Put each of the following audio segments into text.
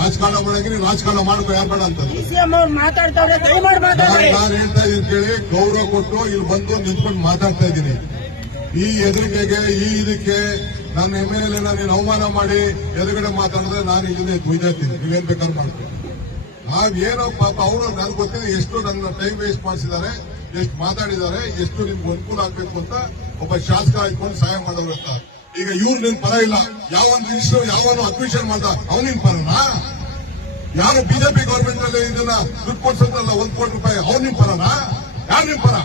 ರಾಜಕಾರಣ ಮಾಡಂಗಿರಿ ರಾಜಕಾರಣ ಮಾಡ್ಕೋ ಯಾರು ಬೇಡ ಅಂತ ನಾನು ಹೇಳ್ತಾ ಇದ್ದೀನಿ ಕೇಳಿ ಗೌರವ ಕೊಟ್ಟು ಇಲ್ಲಿ ಬಂದು ನಿಂತ್ಕೊಂಡು ಮಾತಾಡ್ತಾ ಇದ್ದೀನಿ. ಈ ಹೆದರಿಕೆಗೆ ಈ ಇದಕ್ಕೆ ನನ್ನ ಎಂ ಎಲ್ ಎ ನೀನು ಅವಮಾನ ಮಾಡಿ ಎದುರುಗಡೆ ಮಾತಾಡಿದ್ರೆ ನಾನು ಇಲ್ಲಿಂದ ಕುಯ್ದಾಗ್ತೀನಿ ನೀವೇನ್ ಬೇಕಾದ್ರೂ ಮಾಡ್ತೀನಿ ನಾವೇನೋ ಪಾಪ ಅವರು ನನ್ಗೆ ಗೊತ್ತಿದೆ ಎಷ್ಟು ನನ್ನ ಟೈಮ್ ವೇಸ್ಟ್ ಮಾಡಿಸಿದ್ದಾರೆ ಎಷ್ಟು ಮಾತಾಡಿದ್ದಾರೆ ಎಷ್ಟು ನಿಮ್ಗೆ ಅನುಕೂಲ ಆಗ್ಬೇಕು ಅಂತ ಒಬ್ಬ ಶಾಸಕ ಇಟ್ಕೊಂಡು ಸಹಾಯ ಮಾಡೋರು ಅಂತ. ಈಗ ಇವ್ರು ನಿನ್ ಪರ ಇಲ್ಲ. ಯಾವನ್ ರಿಜಿಸ್ಟರ್ ಯಾವನು ಅಡ್ಮಿಷನ್ ಮಾಡ್ದ ಅವನಿನ್ ಪರನಾ? ಯಾರು ಬಿಜೆಪಿ ಗೌರ್ಮೆಂಟ್ನಲ್ಲಿ ಇದನ್ನ ದುಡ್ಡು ಕೊಡ್ಸಲ್ಲ ಒಂದ್ ಕೋಟಿ ರೂಪಾಯಿ ಅವ್ರು ನಿಮ್ ಪರನಾ? ಯಾರು ನಿಮ್ ಪರ?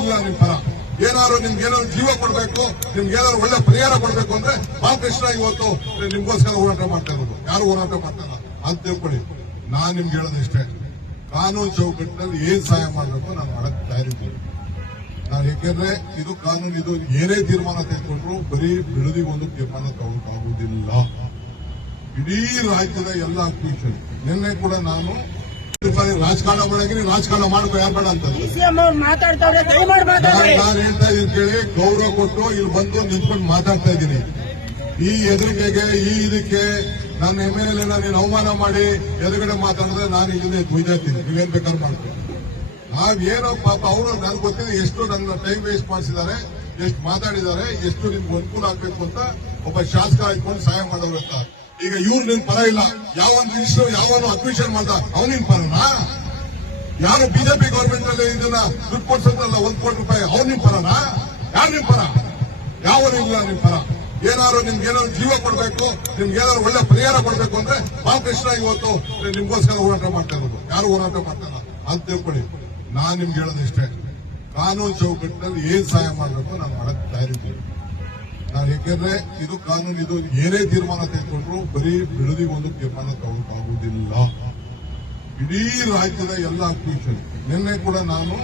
ಇಲ್ಲ ನಿಮ್ ಪರ? ಏನಾದ್ರು ನಿಮ್ಗೆ ಏನಾದ್ರು ಜೀವ ಕೊಡ್ಬೇಕು, ನಿಮ್ಗೆ ಏನಾದ್ರು ಒಳ್ಳೆ ಪರಿಹಾರ ಕೊಡ್ಬೇಕು ಅಂದ್ರೆ ಬಾಲಕೃಷ್ಣ ಇವತ್ತು ನಿಮ್ಗೋಸ್ಕರ ಹೋರಾಟ ಮಾಡ್ತಾ ಇರೋದು. ಯಾರು ಹೋರಾಟ ಮಾಡ್ತಾರ ಅಂತ ತಿಳ್ಕೊಳ್ಳಿ. ನಾನ್ ನಿಮ್ಗೆ ಹೇಳೋದಿಷ್ಟೇ ಕಾನೂನು ಚೌಕಟ್ಟಿನಲ್ಲಿ ಏನ್ ಸಹಾಯ ಮಾಡಬೇಕು ನಾನು ಮಾಡಕ್ ತಯಾರಿದ್ದೀನಿ ನಾನು ಯಾಕೆಂದ್ರೆ ಇದು ಕಾನೂನು ಇದು ಏನೇ ತೀರ್ಮಾನ ತೆಗೆದುಕೊಂಡ್ರು ಬರೀ ಬಿಡದಿಗೊಂದು ತೀರ್ಮಾನ ತಗೊಂಡಾಗುವುದಿಲ್ಲ ಇಡೀ ರಾಜ್ಯದ ಎಲ್ಲ ಅಕ್ವಿಷನ್. ನಿನ್ನೆ ಕೂಡ ನಾನು ರಾಜಕಾರಣ ಮಾಡಂಗಿರಿ ರಾಜಕಾರಣ ಮಾಡಬೇಕು ಯಾರು ಬೇಡ ಅಂತ. ನಾನು ಹೇಳ್ತಾ ಇದ್ದೀನಿ ಕೇಳಿ ಗೌರವ ಕೊಟ್ಟು ಇಲ್ಲಿ ಬಂದು ನಿಂತ್ಕೊಂಡು ಮಾತಾಡ್ತಾ ಇದ್ದೀನಿ. ಈ ಹೆದರಿಕೆಗೆ ಈ ಇದಕ್ಕೆ ನನ್ನ ಎಂ ಎಲ್ ಎ ನೀನು ಅವಮಾನ ಮಾಡಿ ಎದುರುಗಡೆ ಮಾತಾಡಿದ್ರೆ ನಾನು ಇಲ್ಲಿ ಕುಯ್ದಾಗ್ತೀನಿ ನೀವೇನ್ ಬೇಕಾದ್ರೂ ಮಾಡ್ತೀನಿ ನಾವೇನೋ ಪಾಪ, ಅವರು ನನ್ಗೆ ಗೊತ್ತಿದೆ ಎಷ್ಟು ನನ್ನ ಟೈಮ್ ವೇಸ್ಟ್ ಮಾಡಿಸಿದ್ದಾರೆ, ಎಷ್ಟು ಮಾತಾಡಿದ್ದಾರೆ, ಎಷ್ಟು ನಿಮ್ಗೆ ಅನುಕೂಲ ಆಗ್ಬೇಕು ಅಂತ ಒಬ್ಬ ಶಾಸಕ ಇಟ್ಕೊಂಡು ಸಹಾಯ ಮಾಡೋರು ಅಂತ. ಈಗ ಇವ್ರು ನಿನ್ ಪರ ಇಲ್ಲ. ಯಾವ ರಿಜಿಸ್ಟರ್ ಯಾವನು ಅಡ್ಮಿಷನ್ ಮಾಡ್ದ ಅವನಿನ್ ಪರನಾ? ಯಾರು ಬಿಜೆಪಿ ಗೌರ್ಮೆಂಟ್ನಲ್ಲಿ ಇದನ್ನ ದುಡ್ಡು ಕೊಡ್ಸೋದಲ್ಲ ಒಂದ್ ಕೋಟಿ ರೂಪಾಯಿ ಅವ್ರು ನಿಮ್ ಪರನಾ? ಯಾರು ನಿಮ್ ಪರ? ಇಲ್ಲ ನಿಮ್ ಪರ. ಏನಾದ್ರು ನಿಮ್ಗೆ ಏನಾದ್ರು ಜೀವ ಕೊಡ್ಬೇಕು, ನಿಮ್ಗೆ ಏನಾದ್ರು ಒಳ್ಳೆ ಪರಿಹಾರ ಕೊಡ್ಬೇಕು ಅಂದ್ರೆ ಬಾಲಕೃಷ್ಣ ಇವತ್ತು ನಿಮ್ಗೋಸ್ಕರ ಹೋರಾಟ ಮಾಡ್ತಾ ಇರೋದು. ಯಾರು ಹೋರಾಟ ಮಾಡ್ತಾರ ಅಂತ ತಿಳ್ಕೊಳ್ಳಿ ನಾನ್ ನಿಮ್ಗೆ ಹೇಳೋದಿಷ್ಟೇ ಕಾನೂನು ಚೌಕಟ್ಟಿನಲ್ಲಿ ಏನ್ ಸಹಾಯ ಮಾಡಬೇಕು ನಾನು ಮಾಡಕ್ ತಯಾರಿದ್ದೀನಿ ನಾನು ಯಾಕೆಂದ್ರೆ ಇದು ಕಾನೂನು, ಇದು ಏನೇ ತೀರ್ಮಾನ ತೆಗೆದುಕೊಂಡ್ರು ಬರೀ ಬಿಡದಿಗೊಂದು ತೀರ್ಮಾನ ತಗೊಳಕಾಗುವುದಿಲ್ಲ ಇಡೀ ರಾಜ್ಯದ ಎಲ್ಲ ಅಕ್ವಿಷನ್ ನಿನ್ನೆ ಕೂಡ ನಾನು